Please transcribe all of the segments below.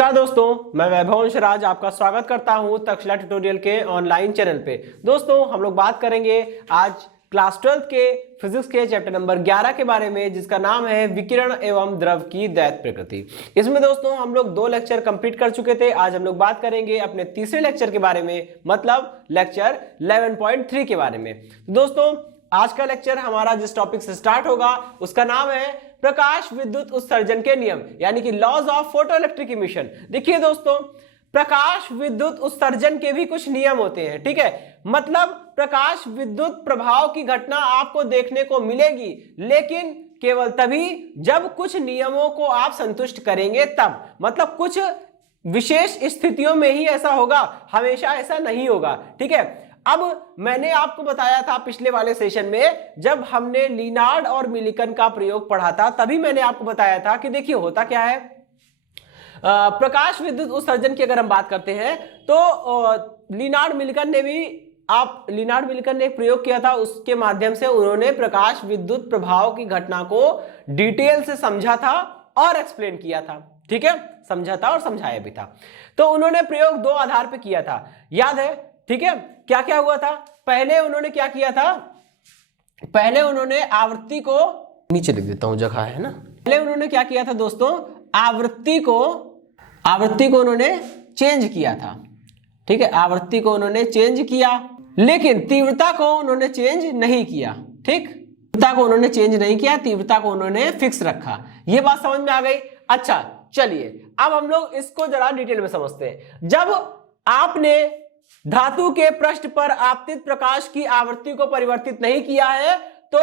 नमस्कार दोस्तों, मैं वैभव अंशराज आपका स्वागत करता हूं तक्षशिला ट्यूटोरियल के ऑनलाइन चैनल पे। दोस्तों हम लोग बात करेंगे आज क्लास 12 के फिजिक्स के चैप्टर नंबर 11 के बारे में, जिसका नाम है विकिरण एवं द्रव की दैत्य प्रकृति। इसमें दोस्तों हम लोग 2 लेक्चर कंप्लीट कर चुके थे। आज हम लोग बात करेंगे अपने तीसरे लेक्चर के बारे में, मतलब लेक्चर 11.3 के बारे में। दोस्तों आज का लेक्चर हमारा जिस टॉपिक से स्टार्ट होगा उसका नाम है प्रकाश विद्युत उत्सर्जन के नियम, यानी कि laws of photo electric emission. देखिए दोस्तों, प्रकाश विद्युत उत्सर्जन के भी कुछ नियम होते हैं, ठीक है। मतलब प्रकाश विद्युत प्रभाव की घटना आपको देखने को मिलेगी, लेकिन केवल तभी जब कुछ नियमों को आप संतुष्ट करेंगे तब। मतलब कुछ विशेष स्थितियों में ही ऐसा होगा, हमेशा ऐसा नहीं होगा, ठीक है। अब मैंने आपको बताया था पिछले वाले सेशन में, जब हमने लिनार्ड और मिलिकन का प्रयोग पढ़ा था, तभी मैंने आपको बताया था कि देखिए होता क्या है। प्रकाश विद्युत उत्सर्जन की अगर हम बात करते हैं तो लिनार्ड मिलिकन ने एक प्रयोग किया था, उसके माध्यम से उन्होंने प्रकाश विद्युत प्रभाव की घटना को डिटेल से समझा था और एक्सप्लेन किया था, ठीक है। समझा था और समझाया भी था। तो उन्होंने प्रयोग 2 आधार पर किया था, याद है, ठीक है। क्या क्या हुआ था? पहले उन्होंने क्या किया था? पहले उन्होंने आवृत्ति को नीचे लिख देता हूं, जगह है ना। पहले उन्होंने क्या किया था दोस्तों? आवृत्ति को उन्होंने चेंज किया था, ठीक है। आवृत्ति को उन्होंने चेंज किया, लेकिन तीव्रता को उन्होंने चेंज नहीं किया, ठीक। तीव्रता को उन्होंने चेंज नहीं किया, तीव्रता को उन्होंने फिक्स रखा। ये बात समझ में आ गई? अच्छा चलिए अब हम लोग इसको जरा डिटेल में समझते हैं। जब आपने धातु के पृष्ठ पर आपतित प्रकाश की आवृत्ति को परिवर्तित नहीं किया है, तो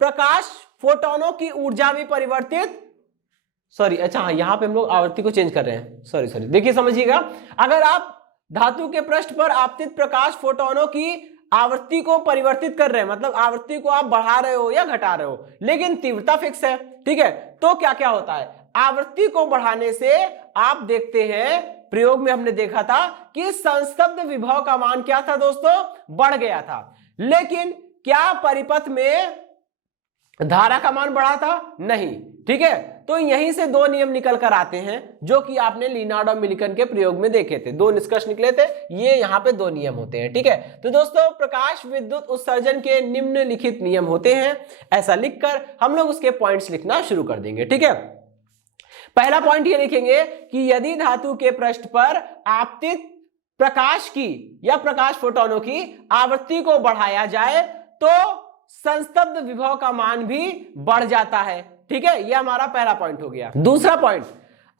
प्रकाश फोटोनों की ऊर्जा भी परिवर्तित यहां पे हम लोग आवृत्ति को चेंज कर रहे हैं, सॉरी देखिए समझिएगा। अगर आप धातु के पृष्ठ पर आपतित प्रकाश फोटोनों की आवृत्ति को परिवर्तित कर रहे हैं, मतलब आवृत्ति को आप बढ़ा रहे हो या घटा रहे हो, लेकिन तीव्रता फिक्स है, ठीक है। तो क्या क्या होता है? आवृत्ति को बढ़ाने से आप देखते हैं, प्रयोग में हमने देखा था कि संस्तब्ध विभव का मान क्या था दोस्तों? बढ़ गया था। लेकिन क्या परिपथ में धारा का मान बढ़ा था? नहीं, ठीक है। तो यहीं से 2 नियम निकल कर आते हैं, जो कि आपने लिनार्ड और मिलिकन के प्रयोग में देखे थे। 2 निष्कर्ष निकले थे, ये यहां पे 2 नियम होते हैं, ठीक है। तो दोस्तों प्रकाश विद्युत उत्सर्जन के निम्नलिखित नियम होते हैं, ऐसा लिखकर हम लोग उसके पॉइंट्स लिखना शुरू कर देंगे, ठीक है। पहला पॉइंट ये लिखेंगे कि यदि धातु के पृष्ठ पर आपतित प्रकाश की या प्रकाश फोटोनों की आवृत्ति को बढ़ाया जाए तो संस्तब्ध विभव का मान भी बढ़ जाता है, ठीक है। यह हमारा पहला पॉइंट हो गया। दूसरा पॉइंट,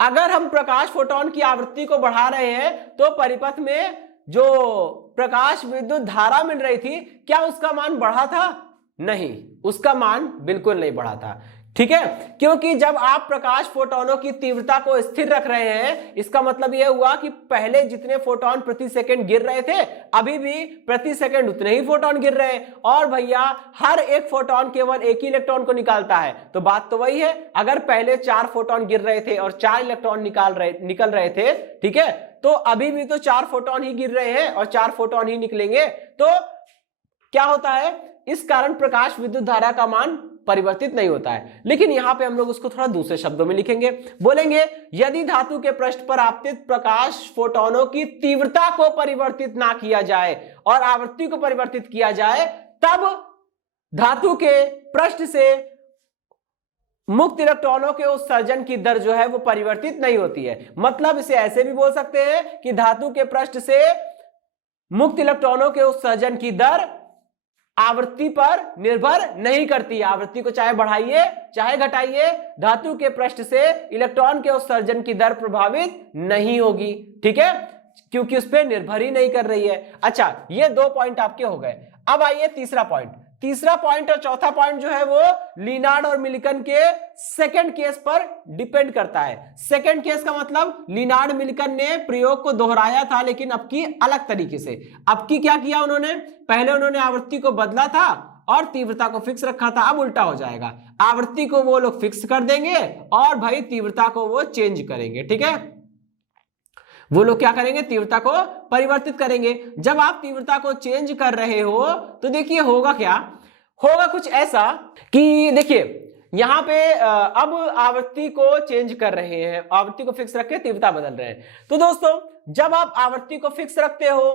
अगर हम प्रकाश फोटोन की आवृत्ति को बढ़ा रहे हैं तो परिपथ में जो प्रकाश विद्युत धारा मिल रही थी, क्या उसका मान बढ़ा था? नहीं, उसका मान बिल्कुल नहीं बढ़ा था, ठीक है। क्योंकि जब आप प्रकाश फोटोनों की तीव्रता को स्थिर रख रहे हैं, इसका मतलब यह हुआ कि पहले जितने फोटोन प्रति सेकंड गिर रहे थे, अभी भी प्रति सेकंड उतने ही फोटोन गिर रहे हैं। और भैया हर एक फोटोन केवल एक ही इलेक्ट्रॉन को निकालता है, तो बात तो वही है। अगर पहले 4 फोटोन गिर रहे थे और 4 इलेक्ट्रॉन निकल रहे थे, ठीक है, तो अभी भी तो 4 फोटोन ही गिर रहे हैं और 4 फोटोन ही निकलेंगे। तो क्या होता है? इस कारण प्रकाश विद्युत धारा का मान परिवर्तित नहीं होता है। लेकिन यहां पे हम लोग उसको थोड़ा दूसरे शब्दों में लिखेंगे, बोलेंगे यदि धातु के पृष्ठ पर आपतित प्रकाश फोटोनों की तीव्रता को परिवर्तित ना किया जाए और आवृत्ति को परिवर्तित किया जाए, तब धातु के पृष्ठ से मुक्त इलेक्ट्रॉनों के उत्सर्जन की दर जो है वो परिवर्तित नहीं होती है। मतलब इसे ऐसे भी बोल सकते हैं कि धातु के पृष्ठ से मुक्त इलेक्ट्रॉनों के उत्सर्जन की दर आवृत्ति पर निर्भर नहीं करती। आवृत्ति को चाहे बढ़ाइए चाहे घटाइए, धातु के पृष्ठ से इलेक्ट्रॉन के उत्सर्जन की दर प्रभावित नहीं होगी, ठीक है, क्योंकि उस पर निर्भर ही नहीं कर रही है। अच्छा, ये 2 पॉइंट आपके हो गए। अब आइए तीसरा पॉइंट और चौथा पॉइंट जो है वो लिनार्ड और मिलिकन के सेकंड केस पर डिपेंड करता है। सेकंड केस का मतलब लिनार्ड मिलिकन ने प्रयोग को दोहराया था, लेकिन अब की अलग तरीके से। अब की क्या किया उन्होंने? पहले उन्होंने आवृत्ति को बदला था और तीव्रता को फिक्स रखा था। अब उल्टा हो जाएगा, आवृत्ति को वो लोग फिक्स कर देंगे और भाई तीव्रता को वो चेंज करेंगे, ठीक है। वो लोग क्या करेंगे? तीव्रता को परिवर्तित करेंगे। जब आप तीव्रता को चेंज कर रहे हो तो देखिए होगा क्या? होगा कुछ ऐसा कि देखिए यहां पे अब आवृत्ति को चेंज कर रहे हैं, आवृत्ति को फिक्स रख के तीव्रता बदल रहे हैं। तो दोस्तों जब आप आवृत्ति को फिक्स रखते हो,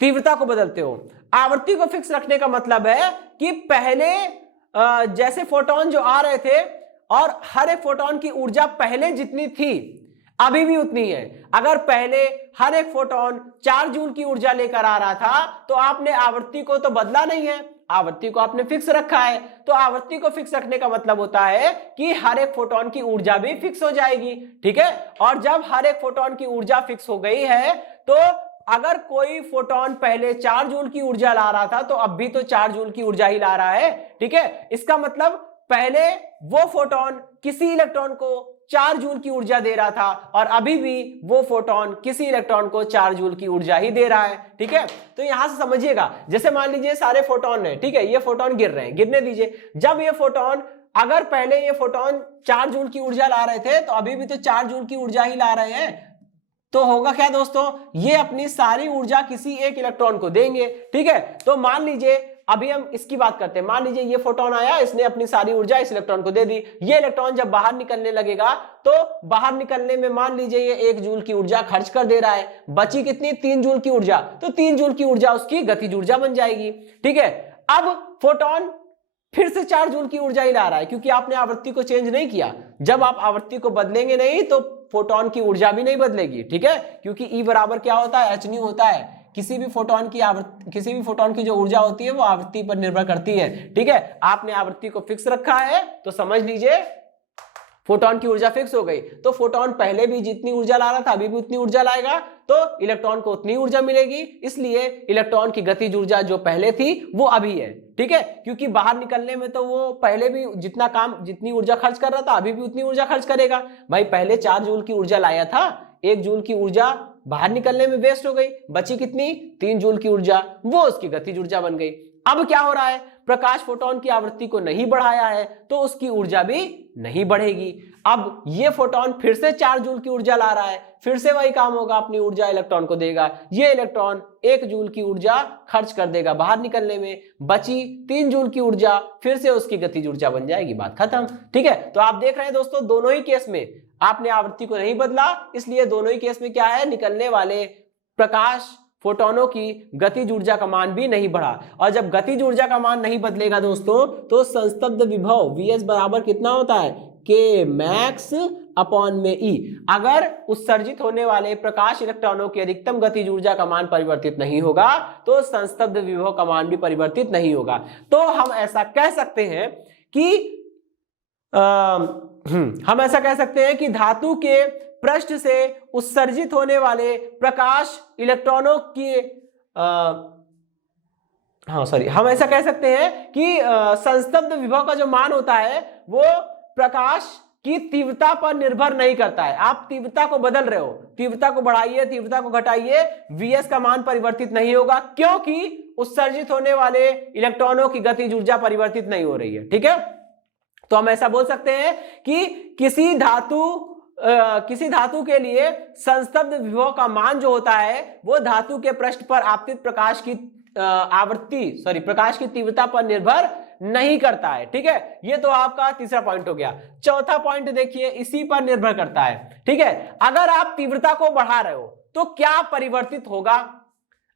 तीव्रता को बदलते हो, आवृत्ति को फिक्स रखने का मतलब है कि पहले जैसे फोटोन जो आ रहे थे और हर एक फोटोन की ऊर्जा पहले जितनी थी अभी भी उतनी है। अगर पहले हर एक फोटोन 4 जूल की ऊर्जा लेकर आ रहा था तो आपने आवृत्ति को तो बदला नहीं है, आवृत्ति को आपने फिक्स रखा है। तो आवृत्ति को फिक्स रखने का मतलब होता है कि हर एक फोटोन की ऊर्जा भी फिक्स हो जाएगी, ठीक है। और जब हर एक फोटोन की ऊर्जा फिक्स हो गई है तो अगर कोई फोटोन पहले 4 जूल की ऊर्जा ला रहा था तो अब भी तो 4 जूल की ऊर्जा ही ला रहा है, ठीक है। इसका मतलब पहले वो फोटोन किसी इलेक्ट्रॉन को 4 जूल की ऊर्जा दे रहा था और अभी भी वो फोटोन किसी इलेक्ट्रॉन को 4 जूल की ऊर्जा ही दे रहा है, ठीक है। तो यहां से समझिएगा, जैसे मान लीजिए सारे फोटोन है, ठीक है, ये फोटोन गिर रहे हैं, गिरने दीजिए। जब ये फोटोन, अगर पहले ये फोटोन 4 जूल की ऊर्जा ला रहे थे तो अभी भी तो 4 जूल की ऊर्जा ही ला रहे हैं, तो होगा क्या दोस्तों, ये अपनी सारी ऊर्जा किसी एक इलेक्ट्रॉन को देंगे, ठीक है। तो मान लीजिए अभी हम इसकी बात करते हैं, मान लीजिए ये फोटोन आया, इसने अपनी सारी ऊर्जा इस इलेक्ट्रॉन को दे दी। ये इलेक्ट्रॉन जब बाहर निकलने लगेगा तो बाहर निकलने में मान लीजिए ये 1 जूल की ऊर्जा खर्च कर दे रहा है, बची कितनी, 3 जूल की ऊर्जा। तो 3 जूल की ऊर्जा उसकी गतिज ऊर्जा बन जाएगी, ठीक है। अब फोटोन फिर से 4 जूल की ऊर्जा ही ला रहा है क्योंकि आपने आवृत्ति को चेंज नहीं किया। जब आप आवृत्ति को बदलेंगे नहीं तो फोटोन की ऊर्जा भी नहीं बदलेगी, ठीक है, क्योंकि E बराबर क्या होता है, h न्यू होता है। किसी भी फोटोन की जो ऊर्जा होती है वो आवृत्ति पर निर्भर करती है, ठीक है। आपने आवृत्ति को फिक्स रखा है तो समझ लीजिए फोटोन की ऊर्जा फिक्स हो गई। तो फोटोन पहले भी जितनी ऊर्जा ला रहा था अभी भी उतनी ऊर्जा लाएगा, तो इलेक्ट्रॉन को उतनी ऊर्जा मिलेगी। इसलिए इलेक्ट्रॉन की गतिज ऊर्जा जो पहले थी वो अभी है, ठीक है, क्योंकि बाहर निकलने में तो वो पहले भी जितनी ऊर्जा खर्च कर रहा था अभी भी उतनी ऊर्जा खर्च करेगा। भाई पहले 4 जूल की ऊर्जा लाया था, 1 जूल की ऊर्जा बाहर निकलने में वेस्ट हो गई, बची कितनी, 3 जूल की ऊर्जा, वो उसकी गतिज ऊर्जा बन गई। अब क्या हो रहा है, प्रकाश फोटोन की आवृत्ति को नहीं बढ़ाया है तो उसकी ऊर्जा भी नहीं बढ़ेगी। अब ये फोटोन फिर से 4 जूल की ऊर्जा ला रहा है, फिर से वही काम होगा, अपनी ऊर्जा इलेक्ट्रॉन को देगा। ये इलेक्ट्रॉन 1 जूल की ऊर्जा खर्च कर देगा बाहर निकलने में, बची 3 जूल की ऊर्जा फिर से उसकी गतिज ऊर्जा बन जाएगी, बात खत्म, ठीक है। तो आप देख रहे हैं दोस्तों, दोनों ही केस में आपने आवृत्ति को नहीं बदला, इसलिए दोनों ही केस में क्या है, निकलने वाले प्रकाश फोटोनों की गतिज ऊर्जा का मान भी नहीं बढ़ा। और जब गतिज ऊर्जा का मान नहीं बदलेगा दोस्तों तो संस्तब्ध विभव Vs बराबर कितना होता है, K मैक्स अपॉन में E। अगर उत्सर्जित होने वाले प्रकाश इलेक्ट्रॉनों की अधिकतम गतिज ऊर्जा का मान परिवर्तित नहीं होगा तो संस्तब्ध विभव का मान भी परिवर्तित नहीं होगा। तो हम ऐसा कह सकते हैं कि धातु के पृष्ठ से उत्सर्जित होने वाले प्रकाश इलेक्ट्रॉनों की हम ऐसा कह सकते हैं कि संस्तब्ध विभव का जो मान होता है वो प्रकाश की तीव्रता पर निर्भर नहीं करता है। आप तीव्रता को बदल रहे हो, तीव्रता को बढ़ाइए, तीव्रता को घटाइए, Vs का मान परिवर्तित नहीं होगा क्योंकि उत्सर्जित होने वाले इलेक्ट्रॉनों की गतिज ऊर्जा परिवर्तित नहीं हो रही है, ठीक है। तो हम ऐसा बोल सकते हैं कि किसी धातु के लिए संस्तब्ध विभव का मान जो होता है वो धातु के पृष्ठ पर आपतित प्रकाश की प्रकाश की तीव्रता पर निर्भर नहीं करता है, ठीक है। ये तो आपका तीसरा पॉइंट हो गया। चौथा पॉइंट देखिए, इसी पर निर्भर करता है, ठीक है। अगर आप तीव्रता को बढ़ा रहे हो तो क्या परिवर्तित होगा।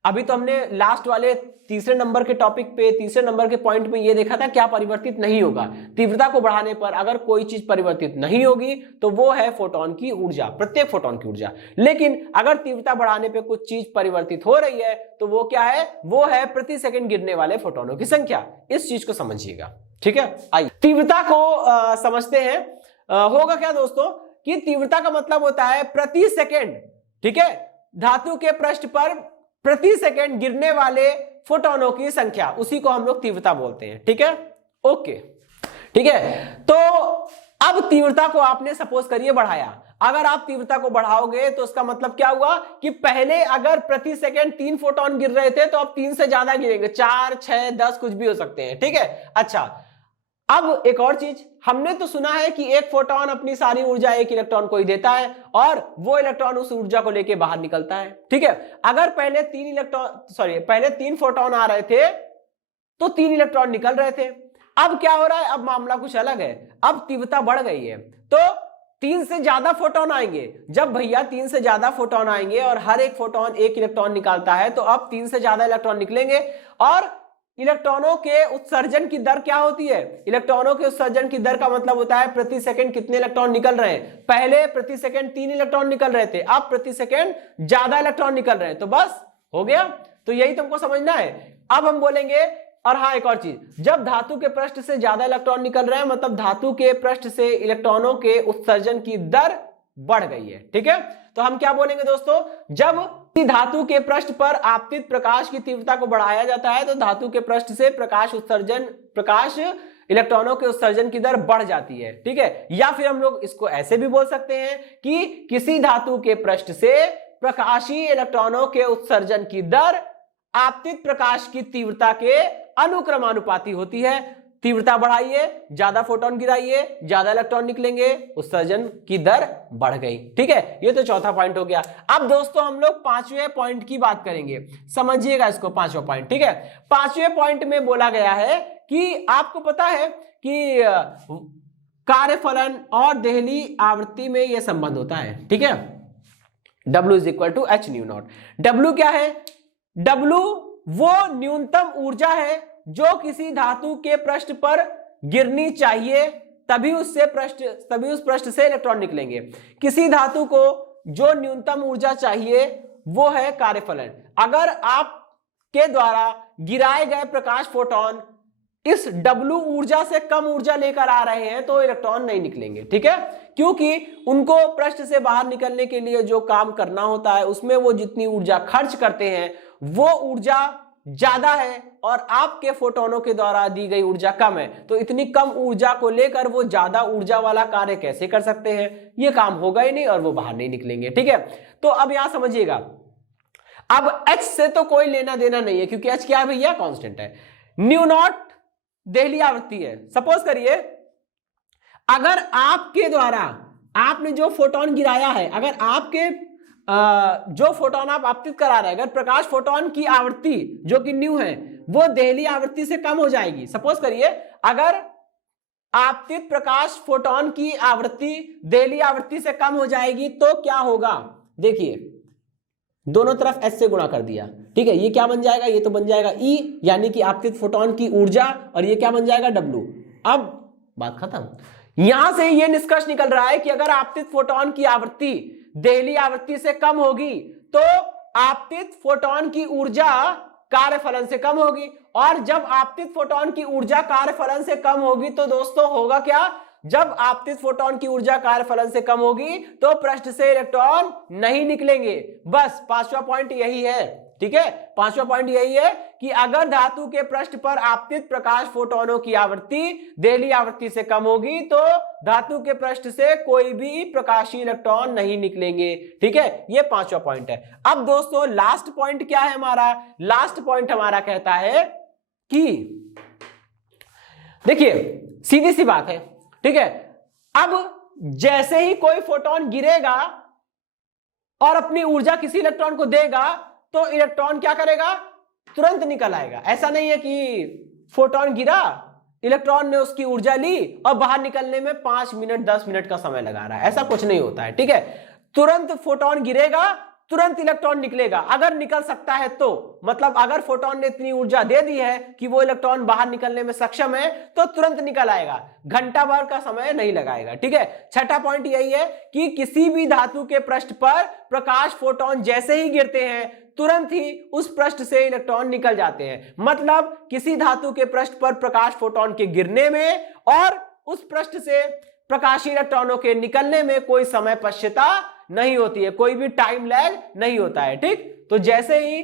अभी तो हमने लास्ट वाले तीसरे नंबर के टॉपिक पे, तीसरे नंबर के पॉइंट में ये देखा था क्या परिवर्तित नहीं होगा। तीव्रता को बढ़ाने पर अगर कोई चीज परिवर्तित नहीं होगी तो वो है फोटोन की ऊर्जा, प्रत्येक फोटोन की ऊर्जा। लेकिन अगर तीव्रता बढ़ाने पे कुछ चीज परिवर्तित हो रही है तो वो क्या है, वो है प्रति सेकंड गिरने वाले फोटोनों की संख्या। इस चीज को समझिएगा, ठीक है। आइए तीव्रता को समझते हैं। होगा क्या दोस्तों कि तीव्रता का मतलब होता है प्रति सेकंड, ठीक है, धातु के पृष्ठ पर प्रति सेकंड गिरने वाले फोटोनों की संख्या, उसी को हम लोग तीव्रता बोलते हैं, ठीक है। ओके, ठीक है। तो अब तीव्रता को आपने सपोज करिए बढ़ाया। अगर आप तीव्रता को बढ़ाओगे तो उसका मतलब क्या हुआ कि पहले अगर प्रति सेकंड 3 फोटोन गिर रहे थे तो अब 3 से ज्यादा गिरेंगे, 4, 6, 10 कुछ भी हो सकते हैं, ठीक है। अच्छा, अब एक और चीज, हमने तो सुना है कि एक फोटोन अपनी सारी ऊर्जा एक इलेक्ट्रॉन को ही देता है और वो इलेक्ट्रॉन उस ऊर्जा को लेके बाहर निकलता है, ठीक है। अगर पहले 3 फोटोन आ रहे थे तो 3 इलेक्ट्रॉन निकल रहे थे। अब क्या हो रहा है, अब मामला कुछ अलग है, अब तीव्रता बढ़ गई है, तो 3 से ज्यादा फोटोन आएंगे। जब भैया 3 से ज्यादा फोटोन आएंगे और हर एक फोटोन 1 इलेक्ट्रॉन निकालता है, तो अब 3 से ज्यादा इलेक्ट्रॉन निकलेंगे और इलेक्ट्रॉनों के उत्सर्जन की दर क्या होती है? इलेक्ट्रॉनों के उत्सर्जन की दर का मतलब होता है प्रति सेकंड कितने इलेक्ट्रॉन निकल रहे हैं। पहले प्रति सेकंड 3 इलेक्ट्रॉन निकल रहे थे, अब प्रति सेकंड ज्यादा इलेक्ट्रॉन निकल रहे हैं, तो बस हो गया। तो यही तुमको समझना है। अब हम बोलेंगे, और हाँ एक और चीज, जब धातु के पृष्ठ से ज्यादा इलेक्ट्रॉन निकल रहे हैं, मतलब धातु के पृष्ठ से इलेक्ट्रॉनों के उत्सर्जन की दर बढ़ गई है। ठीक है, तो हम क्या बोलेंगे दोस्तों, जब धातु के पृष्ठ पर आपतित प्रकाश की तीव्रता को बढ़ाया जाता है, तो धातु के पृष्ठ से प्रकाश इलेक्ट्रॉनों के उत्सर्जन की दर बढ़ जाती है। ठीक है, या फिर हम लोग इसको ऐसे भी बोल सकते हैं कि किसी धातु के पृष्ठ से प्रकाशीय इलेक्ट्रॉनों के उत्सर्जन की दर आपतित प्रकाश की तीव्रता के अनुक्रमानुपाती होती है। तीव्रता बढ़ाइए, ज्यादा फोटोन गिराइए, ज्यादा इलेक्ट्रॉन निकलेंगे, उत्सर्जन की दर बढ़ गई। ठीक है, ये तो चौथा पॉइंट हो गया। अब दोस्तों हम लोग 5वें पॉइंट की बात करेंगे, समझिएगा इसको। 5वां पॉइंट, ठीक है, 5वें पॉइंट में बोला गया है कि आपको पता है कि कार्यफलन और देहली आवृत्ति में यह संबंध होता है। ठीक है, W is equal to H nu naught. W क्या है? W वो न्यूनतम ऊर्जा है जो किसी धातु के पृष्ठ पर गिरनी चाहिए, तभी उस पृष्ठ से इलेक्ट्रॉन निकलेंगे। किसी धातु को जो न्यूनतम ऊर्जा चाहिए वो है कार्यफलन। अगर आपके द्वारा गिराए गए प्रकाश फोटोन इस W ऊर्जा से कम ऊर्जा लेकर आ रहे हैं, तो इलेक्ट्रॉन नहीं निकलेंगे। ठीक है, क्योंकि उनको पृष्ठ से बाहर निकलने के लिए जो काम करना होता है, उसमें वो जितनी ऊर्जा खर्च करते हैं वो ऊर्जा ज्यादा है और आपके फोटोनों के द्वारा दी गई ऊर्जा कम है। तो इतनी कम ऊर्जा को लेकर वो ज्यादा ऊर्जा वाला कार्य कैसे कर सकते हैं? ये काम होगा ही नहीं और वो बाहर नहीं निकलेंगे। ठीक है, तो अब यहां समझिएगा, अब H से तो कोई लेना देना नहीं है, क्योंकि H क्या है भैया? कांस्टेंट है। न्यू नॉट देहली आवृत्ति है। सपोज करिए अगर आपके द्वारा आपने जो फोटोन गिराया है, अगर आपके जो फोटोन आप आपतित करा रहे हैं, अगर प्रकाश फोटोन की आवृत्ति जो कि न्यू है वो देहली आवृत्ति से कम हो जाएगी। सपोज करिए अगर आपतित प्रकाश फोटोन की आवृत्ति देहली आवृत्ति से कम हो जाएगी तो क्या होगा? देखिए, दोनों तरफ S से गुणा कर दिया। ठीक है, ये क्या बन जाएगा? ये तो बन जाएगा E, यानी कि आपतित फोटोन की ऊर्जा, और ये क्या बन जाएगा? W। अब बात खत्म। यहां से ये निष्कर्ष निकल रहा है कि अगर आपतित फोटोन की आवृत्ति देहली आवृत्ति से कम होगी तो आपतित फोटोन की ऊर्जा कार्यफलन से कम होगी, और जब आपतित फोटोन की ऊर्जा कार्यफलन से कम होगी तो दोस्तों होगा क्या? जब आपतित फोटोन की ऊर्जा कार्यफलन से कम होगी तो पृष्ठ से इलेक्ट्रॉन नहीं निकलेंगे। बस 5वां पॉइंट यही है। ठीक है, 5वां पॉइंट यही है कि अगर धातु के पृष्ठ पर आपतित प्रकाश फोटोनों की आवृत्ति देहली आवृत्ति से कम होगी तो धातु के पृष्ठ से कोई भी प्रकाशीय इलेक्ट्रॉन नहीं निकलेंगे। ठीक है, ये 5वां पॉइंट है। अब दोस्तों लास्ट पॉइंट क्या है हमारा? लास्ट पॉइंट हमारा कहता है कि देखिए सीधी सी बात है। ठीक है, अब जैसे ही कोई फोटोन गिरेगा और अपनी ऊर्जा किसी इलेक्ट्रॉन को देगा तो इलेक्ट्रॉन क्या करेगा? तुरंत निकल आएगा। ऐसा नहीं है कि फोटोन गिरा, इलेक्ट्रॉन ने उसकी ऊर्जा ली और बाहर निकलने में 5 मिनट 10 मिनट का समय लगा रहा है, ऐसा कुछ नहीं होता है। ठीक है, तुरंत फोटोन गिरेगा, तुरंत इलेक्ट्रॉन निकलेगा। अगर निकल सकता है तो, मतलब अगर फोटोन ने इतनी ऊर्जा दे दी है कि वो इलेक्ट्रॉन बाहर निकलने में सक्षम है तो तुरंत निकल आएगा, घंटा भर का समय नहीं लगाएगा। ठीक है, छठा पॉइंट यही है कि किसी भी धातु के पृष्ठ पर प्रकाश फोटोन जैसे ही गिरते हैं तुरंत ही उस पृष्ठ से इलेक्ट्रॉन निकल जाते हैं। मतलब किसी धातु के पृष्ठ पर प्रकाश फोटोन के गिरने में और उस पृष्ठ से प्रकाशीय इलेक्ट्रॉनों के निकलने में कोई समय पश्चता नहीं होती है, कोई भी टाइम लैग नहीं होता है। ठीक, तो जैसे ही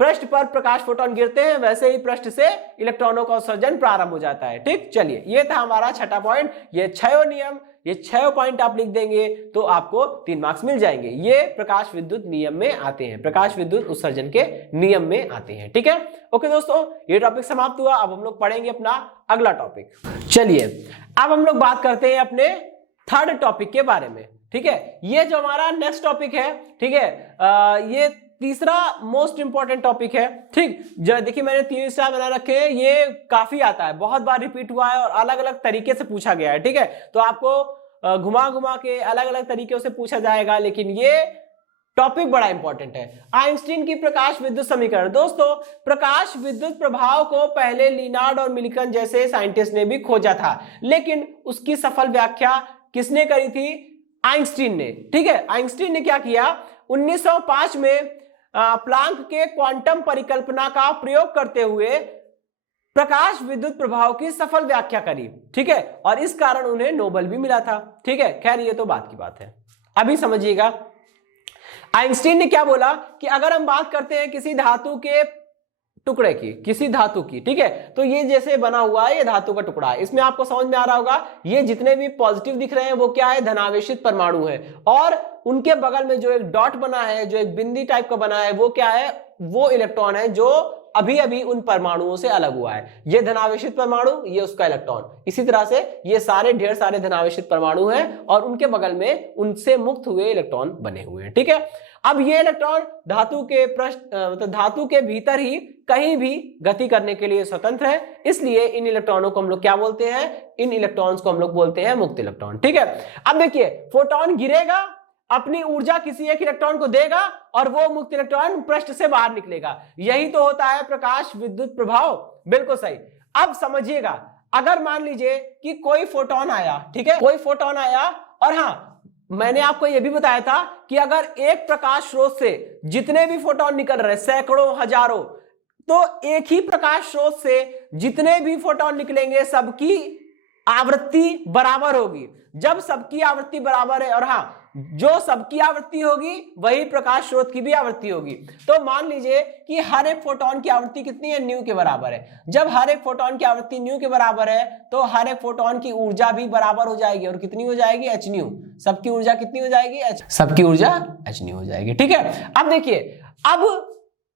पृष्ठ पर प्रकाश फोटोन गिरते हैं वैसे ही पृष्ठ से इलेक्ट्रॉनों का उत्सर्जन प्रारंभ हो जाता है। ठीक, चलिए ये था हमारा छठा पॉइंट। ये 6 नियम, ये 6 पॉइंट आप लिख देंगे तो आपको 3 मार्क्स मिल जाएंगे। ये प्रकाश विद्युत नियम में आते हैं, प्रकाश विद्युत उत्सर्जन के नियम में आते हैं। ठीक है, ओके दोस्तों, ये टॉपिक समाप्त हुआ। अब हम लोग पढ़ेंगे अपना अगला टॉपिक। चलिए अब हम लोग बात करते हैं अपने थर्ड टॉपिक के बारे में। ठीक है, ये जो हमारा नेक्स्ट टॉपिक है, ठीक है, ये तीसरा मोस्ट इंपॉर्टेंट टॉपिक है, ठीक। देखिए मैंने 3 स्टार बना रखे हैं, ये काफी आता है, बहुत बार रिपीट हुआ है और अलग अलग तरीके से पूछा गया है, ठीक है। तो आपको घुमा घुमा के अलग अलग तरीके से पूछा जाएगा, लेकिन ये टॉपिक बड़ा इंपॉर्टेंट है। आइंस्टीन की प्रकाश विद्युत समीकरण। दोस्तों प्रकाश विद्युत प्रभाव को पहले लिनार्ड और मिल्टन जैसे साइंटिस्ट ने भी खोजा था, लेकिन उसकी सफल व्याख्या किसने करी थी? आइंस्टीन ने, ठीक है। आइंस्टीन ने क्या किया, 1905 में प्लांक के क्वांटम परिकल्पना का प्रयोग करते हुए प्रकाश विद्युत प्रभाव की सफल व्याख्या करी, ठीक है, और इस कारण उन्हें नोबेल भी मिला था, ठीक है। खैर ये तो बात की बात है। अभी समझिएगा आइंस्टीन ने क्या बोला कि अगर हम बात करते हैं किसी धातु के टुकड़े की, किसी धातु की, ठीक है, तो ये जैसे बना हुआ है, ये धातु का टुकड़ा है, इसमें आपको समझ में आ रहा होगा ये जितने भी पॉजिटिव दिख रहे हैं वो क्या है, धनावेशित परमाणु है, और उनके बगल में जो एक डॉट बना है, जो एक बिंदी टाइप का बना है, वो क्या है, वो इलेक्ट्रॉन है जो अभी अभी उन परमाणुओं से अलग हुआ है। ये धनावेशित परमाणु, ये उसका इलेक्ट्रॉन। इसी तरह से ये सारे ढेर सारे धनावेशित परमाणु हैं और उनके बगल में उनसे मुक्त हुए इलेक्ट्रॉन बने हुए हैं, ठीक है। अब ये इलेक्ट्रॉन धातु के मतलब धातु के भीतर ही कहीं भी गति करने के लिए स्वतंत्र है, इसलिए इन इलेक्ट्रॉनों को हम लोग क्या बोलते हैं, इन इलेक्ट्रॉन्स को हम लोग बोलते हैं मुक्त इलेक्ट्रॉन, ठीक है। अब देखिए फोटोन गिरेगा, अपनी ऊर्जा किसी एक इलेक्ट्रॉन को देगा और वो मुक्त इलेक्ट्रॉन पृष्ठ से बाहर निकलेगा। यही तो होता है प्रकाश विद्युत प्रभाव, बिल्कुल सही। अब समझिएगा, अगर मान लीजिए कि कोई फोटोन आया, ठीक है, कोई फोटोन आया, और हाँ मैंने आपको यह भी बताया था कि अगर एक प्रकाश स्रोत से जितने भी फोटोन निकल रहे, सैकड़ों हजारों, तो एक ही प्रकाश स्रोत से जितने भी फोटोन निकलेंगे सबकी आवृत्ति बराबर होगी। जब सबकी आवृत्ति बराबर है, और हाँ जो सबकी आवृत्ति होगी वही प्रकाश स्रोत की भी आवृत्ति होगी। तो मान लीजिए कि हर एक फोटोन की आवृत्ति कितनी है, न्यू के बराबर है। जब हर एक फोटोन की आवृत्ति न्यू के बराबर है तो हर एक फोटोन की ऊर्जा भी बराबर हो जाएगी, और कितनी हो जाएगी, एच न्यू। सबकी ऊर्जा कितनी हो जाएगी, सबकी ऊर्जा एच न्यू हो जाएगी, ठीक है। अब देखिए, अब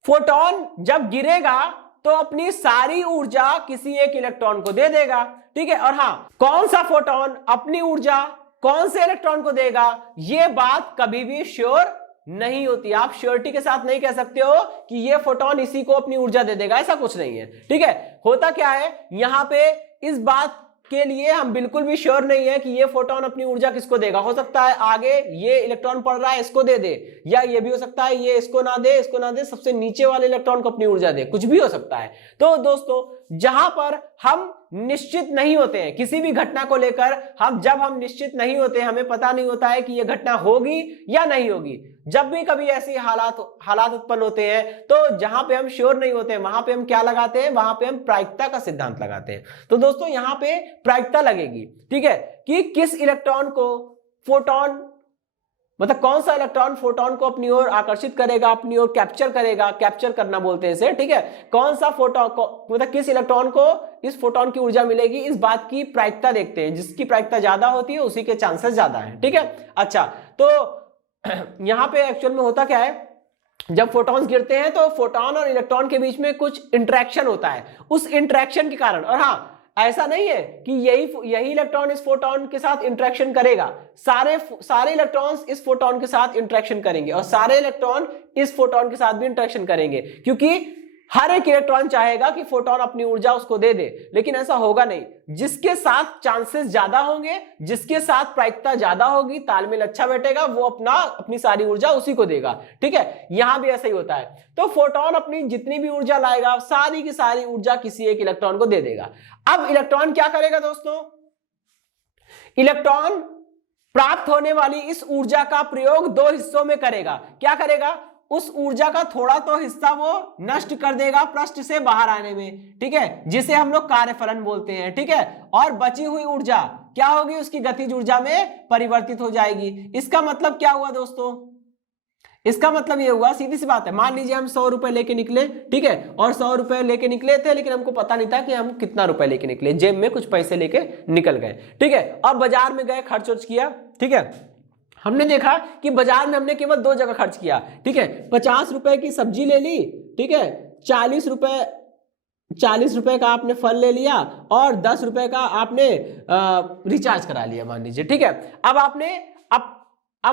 फोटोन जब गिरेगा तो अपनी सारी ऊर्जा किसी एक इलेक्ट्रॉन को दे देगा, ठीक है। और हाँ, कौन सा फोटोन अपनी ऊर्जा कौन से इलेक्ट्रॉन को देगा, यह बात कभी भी श्योर नहीं होती। आप श्योरिटी के साथ नहीं कह सकते हो कि ये फोटोन इसी को अपनी ऊर्जा दे देगा, ऐसा कुछ नहीं है, ठीक है। होता क्या है, यहां पे इस बात के लिए हम बिल्कुल भी श्योर नहीं है कि ये फोटोन अपनी ऊर्जा किसको देगा। हो सकता है आगे ये इलेक्ट्रॉन पड़ रहा है इसको दे दे, या ये भी हो सकता है ये इसको ना दे, इसको ना दे, सबसे नीचे वाले इलेक्ट्रॉन को अपनी ऊर्जा दे, कुछ भी हो सकता है। तो दोस्तों जहां पर हम निश्चित नहीं होते हैं किसी भी घटना को लेकर, जब हम निश्चित नहीं होते, हमें पता नहीं होता है कि यह घटना होगी या नहीं होगी, जब भी कभी ऐसी हालात उत्पन्न होते हैं, तो जहां पे हम श्योर नहीं होते हैं वहां पे हम क्या लगाते हैं, वहां पे हम प्रायिकता का सिद्धांत लगाते हैं। तो दोस्तों यहां पे प्रायिकता लगेगी, ठीक है, कि किस इलेक्ट्रॉन को फोटोन, मतलब कौन सा इलेक्ट्रॉन फोटोन को अपनी ओर आकर्षित करेगा, अपनी ओर कैप्चर करेगा, कैप्चर करना बोलते हैं इसे, ठीक है। कौन सा फोटोन को, मतलब किस इलेक्ट्रॉन को इस फोटोन की ऊर्जा मिलेगी, इस बात की प्रायिकता देखते हैं। जिसकी प्रायिकता ज्यादा होती है उसी के चांसेस ज्यादा हैं, ठीक है। अच्छा, तो यहां पे एक्चुअल में होता क्या है, जब फोटॉन्स गिरते हैं तो फोटोन और इलेक्ट्रॉन के बीच में कुछ इंटरेक्शन होता है। उस इंटरेक्शन के कारण, और हाँ ऐसा नहीं है कि यही इलेक्ट्रॉन इस फोटोन के साथ इंटरेक्शन करेगा, सारे इलेक्ट्रॉन्स इस फोटोन के साथ इंटरेक्शन करेंगे और सारे इलेक्ट्रॉन इस फोटोन के साथ भी इंटरेक्शन करेंगे, क्योंकि हर एक इलेक्ट्रॉन चाहेगा कि फोटोन अपनी ऊर्जा उसको दे दे, लेकिन ऐसा होगा नहीं। जिसके साथ चांसेस ज्यादा होंगे, जिसके साथ प्रायिकता ज्यादा होगी, तालमेल अच्छा बैठेगा, वो अपनी सारी ऊर्जा उसी को देगा, ठीक है। यहां भी ऐसा ही होता है। तो फोटोन अपनी जितनी भी ऊर्जा लाएगा सारी की सारी ऊर्जा किसी एक इलेक्ट्रॉन को दे देगा। अब इलेक्ट्रॉन क्या करेगा दोस्तों, इलेक्ट्रॉन प्राप्त होने वाली इस ऊर्जा का प्रयोग दो हिस्सों में करेगा। क्या करेगा, उस ऊर्जा का थोड़ा तो हिस्सा वो नष्ट कर देगा पृष्ठ से बाहर आने में, ठीक है, जिसे हम लोग कार्यफलन बोलते हैं, ठीक है। और बची हुई ऊर्जा क्या होगी, उसकी गतिज ऊर्जा में परिवर्तित हो जाएगी। इसका मतलब क्या हुआ दोस्तों, इसका मतलब ये हुआ, सीधी सी बात है, मान लीजिए हम 100 रुपए लेके निकले, ठीक है, और 100 रुपए लेके निकले थे, लेकिन हमको पता नहीं था कि हम कितना रुपए लेके निकले, जेब में कुछ पैसे लेके निकल गए, ठीक है। और बाजार में गए, खर्च वर्च किया, ठीक है। हमने देखा कि बाजार में हमने केवल 2 जगह खर्च किया, ठीक है। 50 रुपए की सब्जी ले ली, ठीक है, 40 रुपए का आपने फल ले लिया, और 10 रुपए का आपने रिचार्ज करा लिया, मान लीजिए, ठीक है। अब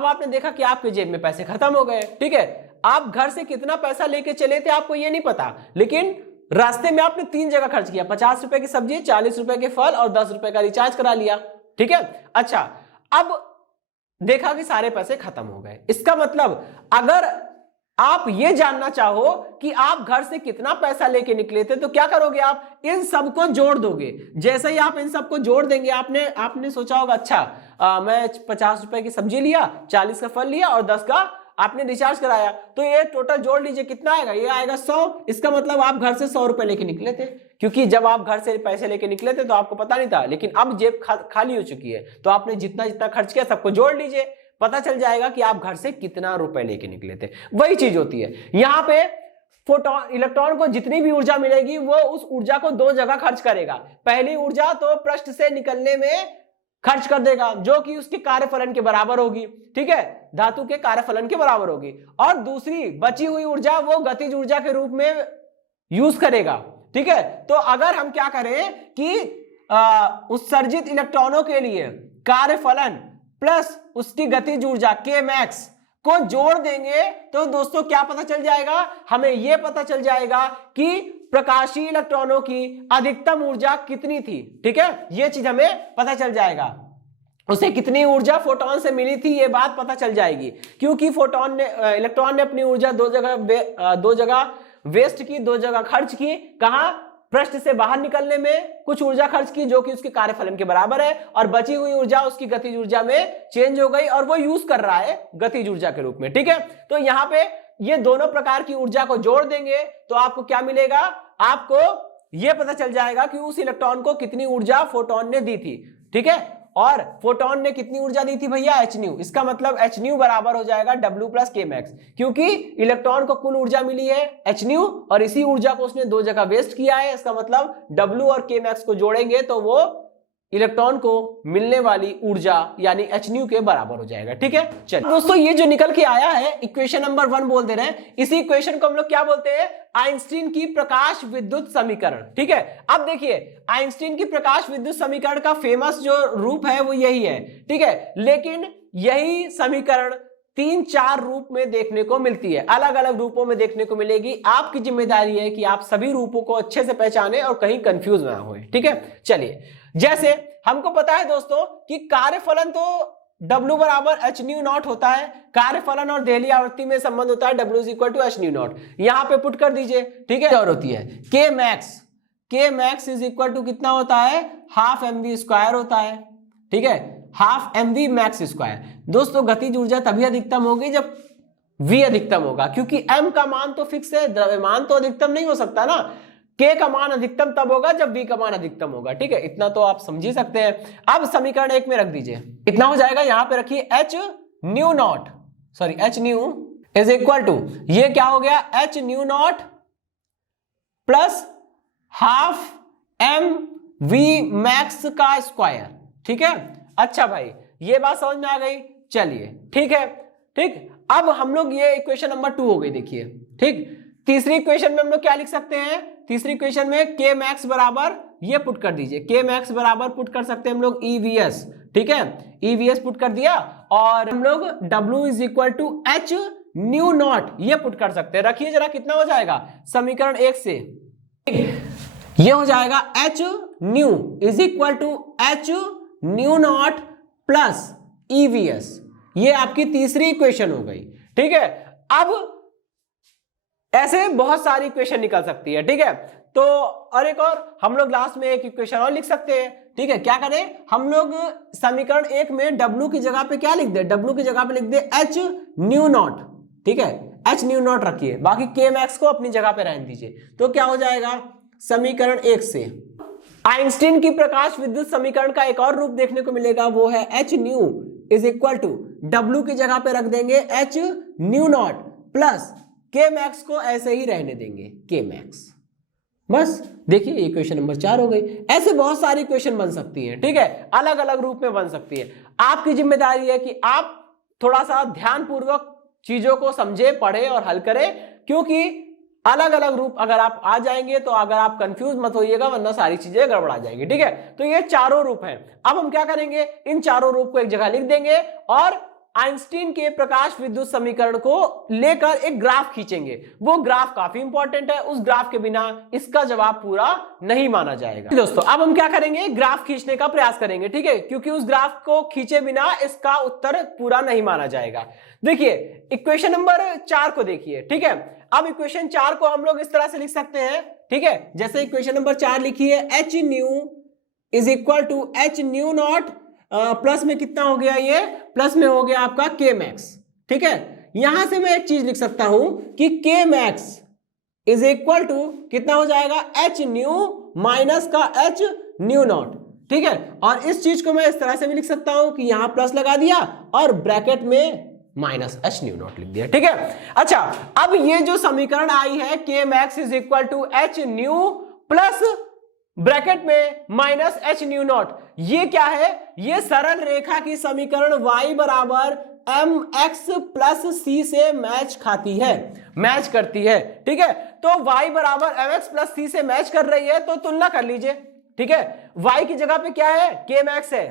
आपने देखा कि आपके जेब में पैसे खत्म हो गए, ठीक है। आप घर से कितना पैसा लेके चले थे आपको ये नहीं पता, लेकिन रास्ते में आपने 3 जगह खर्च किया, 50 रुपए की सब्जी, 40 रुपए के फल और 10 रुपए का रिचार्ज करा लिया। ठीक है, अच्छा अब देखा कि सारे पैसे खत्म हो गए। इसका मतलब अगर आप ये जानना चाहो कि आप घर से कितना पैसा लेके निकले थे तो क्या करोगे, आप इन सबको जोड़ दोगे। जैसे ही आप इन सबको जोड़ देंगे, आपने सोचा होगा अच्छा मैं 50 रुपए की सब्जी लिया, 40 का फल लिया और 10 का आपने रिचार्ज कराया, तो ये टोटल जोड़ लीजिए कितना आएगा, ये आएगा 100। इसका मतलब आप घर से 100 रुपए लेके निकले थे, क्योंकि जब आप घर से पैसे लेके निकले थे तो आपको पता नहीं था, लेकिन अब जेब खाली हो चुकी है तो आपने जितना जितना खर्च किया सबको जोड़ लीजिए, पता चल जाएगा कि आप घर से कितना रुपए लेके निकले थे। वही चीज होती है यहां पे, फोटोन इलेक्ट्रॉन को जितनी भी ऊर्जा मिलेगी वो उस ऊर्जा को 2 जगह खर्च करेगा। पहली ऊर्जा तो पृष्ठ से निकलने में खर्च कर देगा जो कि उसके कार्यफलन के बराबर होगी, ठीक है, धातु के कार्यफलन के बराबर होगी, और दूसरी बची हुई ऊर्जा वो गतिज ऊर्जा के रूप में यूज करेगा। ठीक है, तो अगर हम क्या करें कि उत्सर्जित इलेक्ट्रॉनों के लिए कार्यफलन प्लस उसकी गतिज ऊर्जा के मैक्स को जोड़ देंगे तो दोस्तों क्या पता चल जाएगा, हमें यह पता चल जाएगा कि प्रकाशीय इलेक्ट्रॉनों की अधिकतम ऊर्जा कितनी थी। ठीक है, यह चीज हमें पता चल जाएगा, उसे कितनी ऊर्जा फोटोन से मिली थी ये बात पता चल जाएगी, क्योंकि इलेक्ट्रॉन ने अपनी ऊर्जा दो जगह वेस्ट की, 2 जगह खर्च की। कहां, पृष्ठ से बाहर निकलने में कुछ ऊर्जा खर्च की जो कि उसके कार्यफलन के बराबर है, और बची हुई ऊर्जा उसकी गतिज ऊर्जा में चेंज हो गई और वो यूज कर रहा है गतिज ऊर्जा के रूप में। ठीक है, तो यहां पे ये दोनों प्रकार की ऊर्जा को जोड़ देंगे तो आपको क्या मिलेगा, आपको यह पता चल जाएगा कि उस इलेक्ट्रॉन को कितनी ऊर्जा फोटोन ने दी थी। ठीक है, और फोटोन ने कितनी ऊर्जा दी थी भैया, h न्यू। इसका मतलब h न्यू बराबर हो जाएगा W प्लस के मैक्स, क्योंकि इलेक्ट्रॉन को कुल ऊर्जा मिली है h न्यू और इसी ऊर्जा को उसने 2 जगह वेस्ट किया है। इसका मतलब W और के मैक्स को जोड़ेंगे तो वो इलेक्ट्रॉन को मिलने वाली ऊर्जा यानी h न्यू के बराबर हो जाएगा। ठीक है, चलिए दोस्तों ये जो निकल के आया है इक्वेशन नंबर 1 बोल दे रहे हैं, इसी इक्वेशन को हम लोग क्या बोलते हैं, आइंस्टीन की प्रकाश विद्युत समीकरण। ठीक है, अब देखिए आइंस्टीन की प्रकाश विद्युत समीकरण का फेमस जो रूप है वो यही है। ठीक है, लेकिन यही समीकरण 3-4 रूप में देखने को मिलती है, अलग अलग रूपों में देखने को मिलेगी। आपकी जिम्मेदारी है कि आप सभी रूपों को अच्छे से पहचाने और कहीं कंफ्यूज ना होए। ठीक है, चलिए जैसे हमको पता है दोस्तों कि कार्यफलन तो W बराबर h न्यू नॉट होता है, कार्यफलन और देहली आवृत्ति में संबंध होता है W is equal to h nu naught, यहां पे पुट कर दीजिए। ठीक है, और होती है K max is equal to कितना होता है, हाफ mv स्क्वायर होता है। ठीक है, हाफ mv मैक्स स्क्वायर। दोस्तों गतिज ऊर्जा तभी अधिकतम होगी जब v अधिकतम होगा, क्योंकि m का मान तो फिक्स है, द्रव्यमान तो अधिकतम नहीं हो सकता ना, k का मान अधिकतम तब होगा जब v का मान अधिकतम होगा। ठीक है, इतना तो आप समझ ही सकते हैं। अब समीकरण 1 में रख दीजिए, कितना हो जाएगा, यहां पे रखिए h nu is equal to, ये क्या हो गया, h nu naught plus half mv max का स्क्वायर। ठीक है, अच्छा भाई ये बात समझ में आ गई, चलिए ठीक है। ठीक, अब हम लोग ये इक्वेशन नंबर 2 हो गई। देखिए ठीक, तीसरी इक्वेशन में हम लोग क्या लिख सकते हैं, तीसरी इक्वेशन में के मैक्स बराबर ये पुट कर दीजिए, के मैक्स बराबर पुट कर सकते हैं हम लोग EVS। ठीक है, EVS पुट कर दिया और हम लोग W is equal to h nu naught ये पुट कर सकते हैं। रखिए जरा कितना हो जाएगा समीकरण 1 से, ये हो जाएगा h nu is equal to h nu naught plus EVS, ये आपकी तीसरी इक्वेशन हो गई। ठीक है, अब ऐसे बहुत सारी इक्वेशन निकल सकती है। ठीक है, तो और एक और हम लोग लास्ट में एक इक्वेशन और लिख सकते हैं। ठीक है, क्या करें, हम लोग समीकरण 1 में W की जगह पे क्या लिख दे, W की जगह पे लिख दे h न्यू नॉट। ठीक है, h न्यू नॉट रखिए, बाकी k मैक्स को अपनी जगह पे रहने दीजिए। तो क्या हो जाएगा समीकरण 1 से आइंस्टीन की प्रकाश विद्युत समीकरण का एक और रूप देखने को मिलेगा, वो है h nu is equal to W की जगह पे रख देंगे h nu naught plus K max को ऐसे ही रहने देंगे के मैक्स। बस देखिए इक्वेशन नंबर 4 हो गई। ऐसे बहुत सारी इक्वेशन बन सकती हैं। ठीक है, अलग अलग रूप में बन सकती है। आपकी जिम्मेदारी है कि आप थोड़ा सा ध्यानपूर्वक चीजों को समझे, पढ़े और हल करें, क्योंकि अलग अलग रूप अगर आप आ जाएंगे तो अगर आप कंफ्यूज मत होइएगा, वरना सारी चीजें गड़बड़ा जाएंगी। ठीक है, तो ये चारों रूप हैं। अब हम क्या करेंगे, इन चारों रूप को एक जगह लिख देंगे और आइंस्टीन के प्रकाश विद्युत समीकरण को लेकर एक ग्राफ खींचेंगे। वो ग्राफ काफी इंपॉर्टेंट है, उस ग्राफ के बिना इसका जवाब पूरा नहीं माना जाएगा। दोस्तों अब हम क्या करेंगे, ग्राफ खींचने का प्रयास करेंगे, ठीक है, क्योंकि उस ग्राफ को खींचे बिना इसका उत्तर पूरा नहीं माना जाएगा। देखिए इक्वेशन नंबर 4 को देखिए, ठीक है। अब इक्वेशन 4 को हम लोग इस तरह से लिख सकते हैं, ठीक है, जैसे इक्वेशन नंबर 4 लिखिए, H nu is equal to H nu naught, plus में कितना हो गया, ये प्लस में हो गया आपका के मैक्स, ठीक है। यहां से मैं एक चीज लिख सकता हूं कि के मैक्स इज इक्वल टू कितना हो जाएगा, एच न्यू माइनस का एच न्यू नॉट, ठीक है। और इस चीज को मैं इस तरह से भी लिख सकता हूं कि यहां प्लस लगा दिया और ब्रैकेट में माइनस एच न्यू नॉट लिख दिया, ठीक है। अच्छा अब ये जो समीकरण आई है K max is equal to H nu plus bracket में माइनस एच न्यू नॉट, ये क्या है, ये सरल रेखा की समीकरण y बराबर एम एक्स प्लस सी से मैच खाती है, मैच करती है, ठीक है। तो y बराबर एम एक्स प्लस सी से मैच कर रही है, तो तुलना कर लीजिए, ठीक है। y की जगह पे क्या है, के मैक्स है,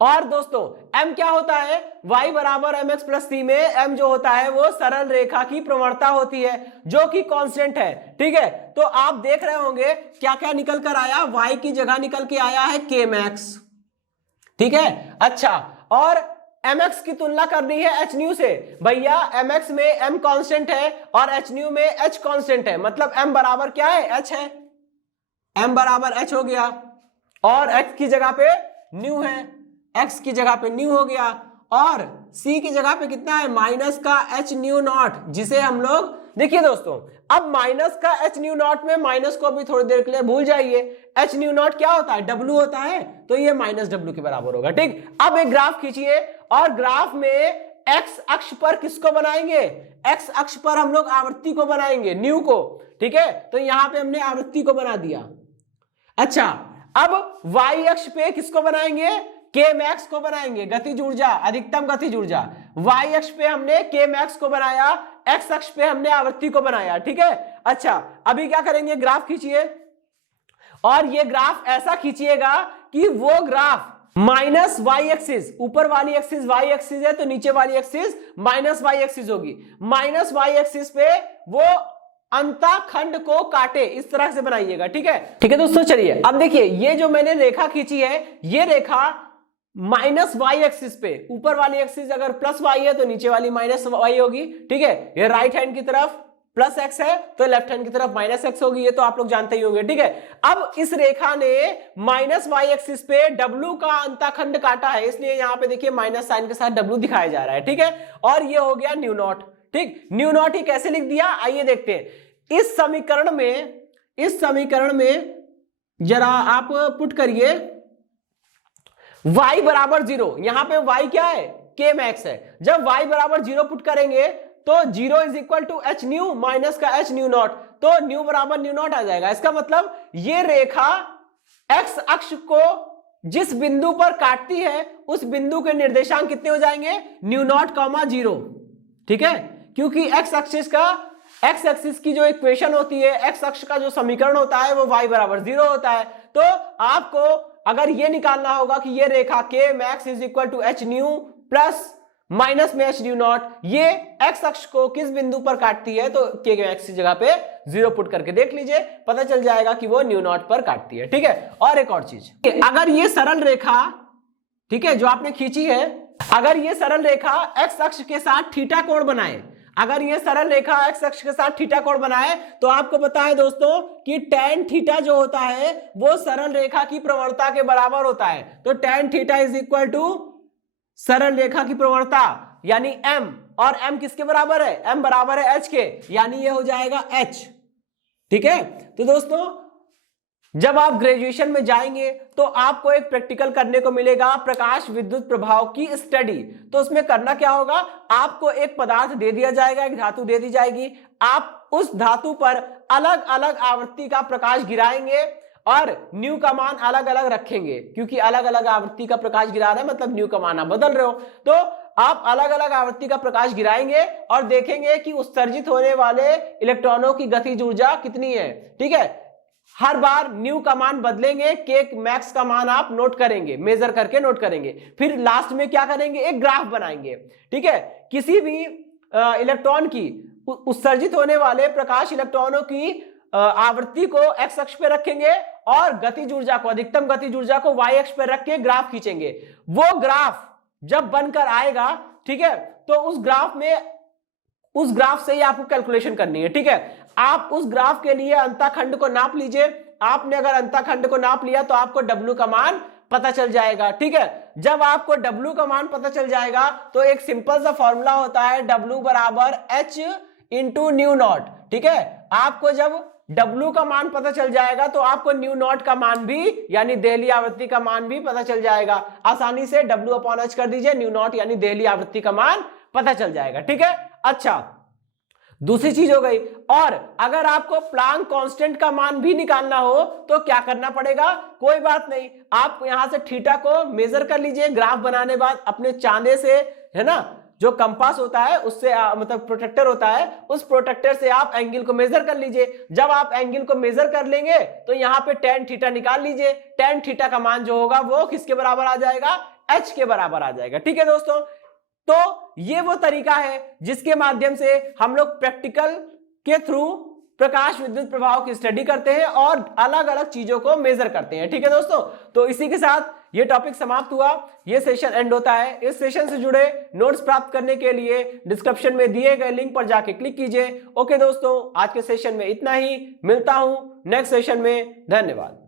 और दोस्तों m क्या होता है, y बराबर एम एक्स प्लस सी में m जो होता है वो सरल रेखा की प्रवणता होती है जो कि कांस्टेंट है, ठीक है। तो आप देख रहे होंगे क्या क्या निकल कर आया, y की जगह निकल के आया है k मैक्स, ठीक है। अच्छा और mx की तुलना करनी है h न्यू से, भैया mx में m कांस्टेंट है और h न्यू में h कांस्टेंट है, मतलब m बराबर क्या है, h है, m बराबर h हो गया, और x की जगह पे न्यू है, x की जगह पे न्यू हो गया, और c की जगह पे कितना है, माइनस का h न्यू नॉट, जिसे हम लोग, देखिए दोस्तों अब माइनस का h न्यू नॉट में माइनस को भी थोड़ी देर के लिए भूल जाइए, h न्यू नॉट क्या होता है, w होता है, तो ये माइनस w के बराबर होगा, ठीक। अब एक ग्राफ खींचिए और ग्राफ में x अक्ष पर किसको बनाएंगे, x अक्ष पर हम लोग आवृत्ति को बनाएंगे, न्यू को, ठीक है। तो यहां पे हमने आवृत्ति को बना दिया। अच्छा अब y अक्ष पे किसको बनाएंगे, के मैक्स को बनाएंगे, गतिज ऊर्जा, अधिकतम गतिज ऊर्जा। y अक्ष पे हमने के मैक्स को बनाया, x अक्ष पे हमने आवृत्ति को बनाया, ठीक है। अच्छा अभी क्या करेंगे, ग्राफ खींचिए, और ये ग्राफ ऐसा खींचिएगा कि वो ग्राफ माइनस वाई एक्सिस, ऊपर वाली एक्सिस वाई एक्सिस है तो नीचे वाली एक्सिस माइनस वाई एक्सिस होगी, माइनस वाई एक्सिस पे वो अंतःखंड को काटे, इस तरह से बनाइएगा, ठीक है। ठीक है दोस्तों, चलिए अब देखिए ये जो मैंने रेखा खींची है, ये रेखा माइनस वाई एक्सिस पे, ऊपर वाली एक्सिस अगर प्लस वाई है तो नीचे वाली माइनस वाई होगी, ठीक है। ये राइट हैंड की तरफ प्लस एक्स है तो लेफ्ट हैंड की तरफ माइनस एक्स होगी, ये तो आप लोग जानते ही होंगे, ठीक है। अब इस रेखा ने माइनस वाई एक्सिस पे डब्ल्यू का अंतःखंड काटा है, इसलिए यहां पे देखिए माइनस साइन के साथ डब्ल्यू दिखाया जा रहा है, ठीक है। और ये हो गया न्यू नॉट, ठीक। न्यू नॉट ही कैसे लिख दिया, आइए देखते हैं। इस समीकरण में जरा आप पुट करिए y बराबर 0, यहां पे y क्या है, k मैक्स है। जब y बराबर 0 पुट करेंगे तो 0 is equal to H nu minus का एच न्यू नॉट, तो न्यू बराबर न्यू नॉट आ जाएगा। इसका मतलब ये रेखा x अक्ष को जिस बिंदु पर काटती है उस बिंदु के निर्देशांक कितने हो जाएंगे, न्यू नॉट कॉमा 0, ठीक है। क्योंकि x एक्सिस की जो इक्वेशन होती है, x अक्ष का जो समीकरण होता है वो y बराबर 0 होता है। तो आपको अगर ये निकालना होगा कि ये रेखा k max is equal to H nu plus minus में एच न्यू नॉट, ये x अक्ष को किस बिंदु पर काटती है, तो k मैक्स की जगह पे 0 पुट करके देख लीजिए, पता चल जाएगा कि वो न्यू नॉट पर काटती है, ठीक है। और एक और चीज, अगर ये सरल रेखा, ठीक है, जो आपने खींची है, अगर ये सरल रेखा x अक्ष के साथ थीटा कोण बनाए, अगर ये सरल रेखा x अक्ष के साथ थीटा कोण बनाए, तो आपको पता है दोस्तों कि tan थीटा जो होता है वो सरल रेखा की प्रवणता के बराबर होता है। तो tan theta is equal to सरल रेखा की प्रवणता यानी m, और m किसके बराबर है, m बराबर है h के, यानी ये हो जाएगा h, ठीक है। तो दोस्तों जब आप ग्रेजुएशन में जाएंगे तो आपको एक प्रैक्टिकल करने को मिलेगा, प्रकाश विद्युत प्रभाव की स्टडी। तो उसमें करना क्या होगा, आपको एक पदार्थ दे दिया जाएगा, एक धातु दे दी जाएगी, आप उस धातु पर अलग अलग आवृत्ति का प्रकाश गिराएंगे और न्यू का मान अलग अलग रखेंगे, क्योंकि अलग अलग आवृत्ति का प्रकाश गिरा रहे हैं मतलब न्यू का मान आप बदल रहे हो। तो आप अलग अलग आवृत्ति का प्रकाश गिराएंगे और देखेंगे कि उत्सर्जित होने वाले इलेक्ट्रॉनों की गतिज ऊर्जा कितनी है, ठीक है। हर बार न्यू का मान बदलेंगे, के मैक्स का मान आप नोट करेंगे, मेजर करके नोट करेंगे, फिर लास्ट में क्या करेंगे, एक ग्राफ बनाएंगे। ठीक है, किसी भी इलेक्ट्रॉन की उत्सर्जित होने वाले प्रकाश इलेक्ट्रॉनों की आवृत्ति को एक्स अक्ष पे रखेंगे और गतिज ऊर्जा को, अधिकतम गतिज ऊर्जा को वाई अक्ष पे रख के ग्राफ खींचेंगे। वो ग्राफ जब बनकर आएगा, ठीक है, तो उस ग्राफ से ही आपको कैलकुलेशन करनी है। ठीक है, आप उस ग्राफ के लिए अंतःखंड को नाप लीजिए। आपने अगर अंतःखंड को नाप लिया तो आपको W का मान पता चल जाएगा। ठीक है, जब आपको W का मान पता चल जाएगा तो एक सिंपल सा फॉर्मूला होता है, W बराबर H इंटू न्यू नॉट। ठीक है, आपको जब W का मान पता चल जाएगा तो आपको न्यू नॉट का मान भी, यानी देहली आवृत्ति का मान भी पता चल जाएगा। आसानी से W अपॉन H कर दीजिए, न्यू नॉट यानी देहली आवृत्ति का मान पता चल जाएगा। ठीक है, अच्छा, दूसरी चीज हो गई। और अगर आपको प्लांक कांस्टेंट का मान भी निकालना हो तो क्या करना पड़ेगा, कोई बात नहीं, आप यहां से थीटा को मेजर कर लीजिए। ग्राफ बनाने बाद अपने चांदे से, है ना, जो कंपास होता है उससे मतलब प्रोटेक्टर होता है, उस प्रोटेक्टर से आप एंगल को मेजर कर लीजिए। जब आप एंगल को मेजर कर लेंगे तो यहां पे tan थीटा निकाल लीजिए। tan थीटा का मान जो होगा वो किसके बराबर आ जाएगा, h के बराबर आ जाएगा। ठीक है दोस्तों, तो ये वो तरीका है जिसके माध्यम से हम लोग प्रैक्टिकल के थ्रू प्रकाश विद्युत प्रभाव की स्टडी करते हैं और अलग अलग चीजों को मेजर करते हैं। ठीक है दोस्तों, तो इसी के साथ ये टॉपिक समाप्त हुआ, ये सेशन एंड होता है। इस सेशन से जुड़े नोट्स प्राप्त करने के लिए डिस्क्रिप्शन में दिए गए लिंक पर जाके क्लिक कीजिए। ओके दोस्तों, आज के सेशन में इतना ही, मिलता हूं नेक्स्ट सेशन में, धन्यवाद।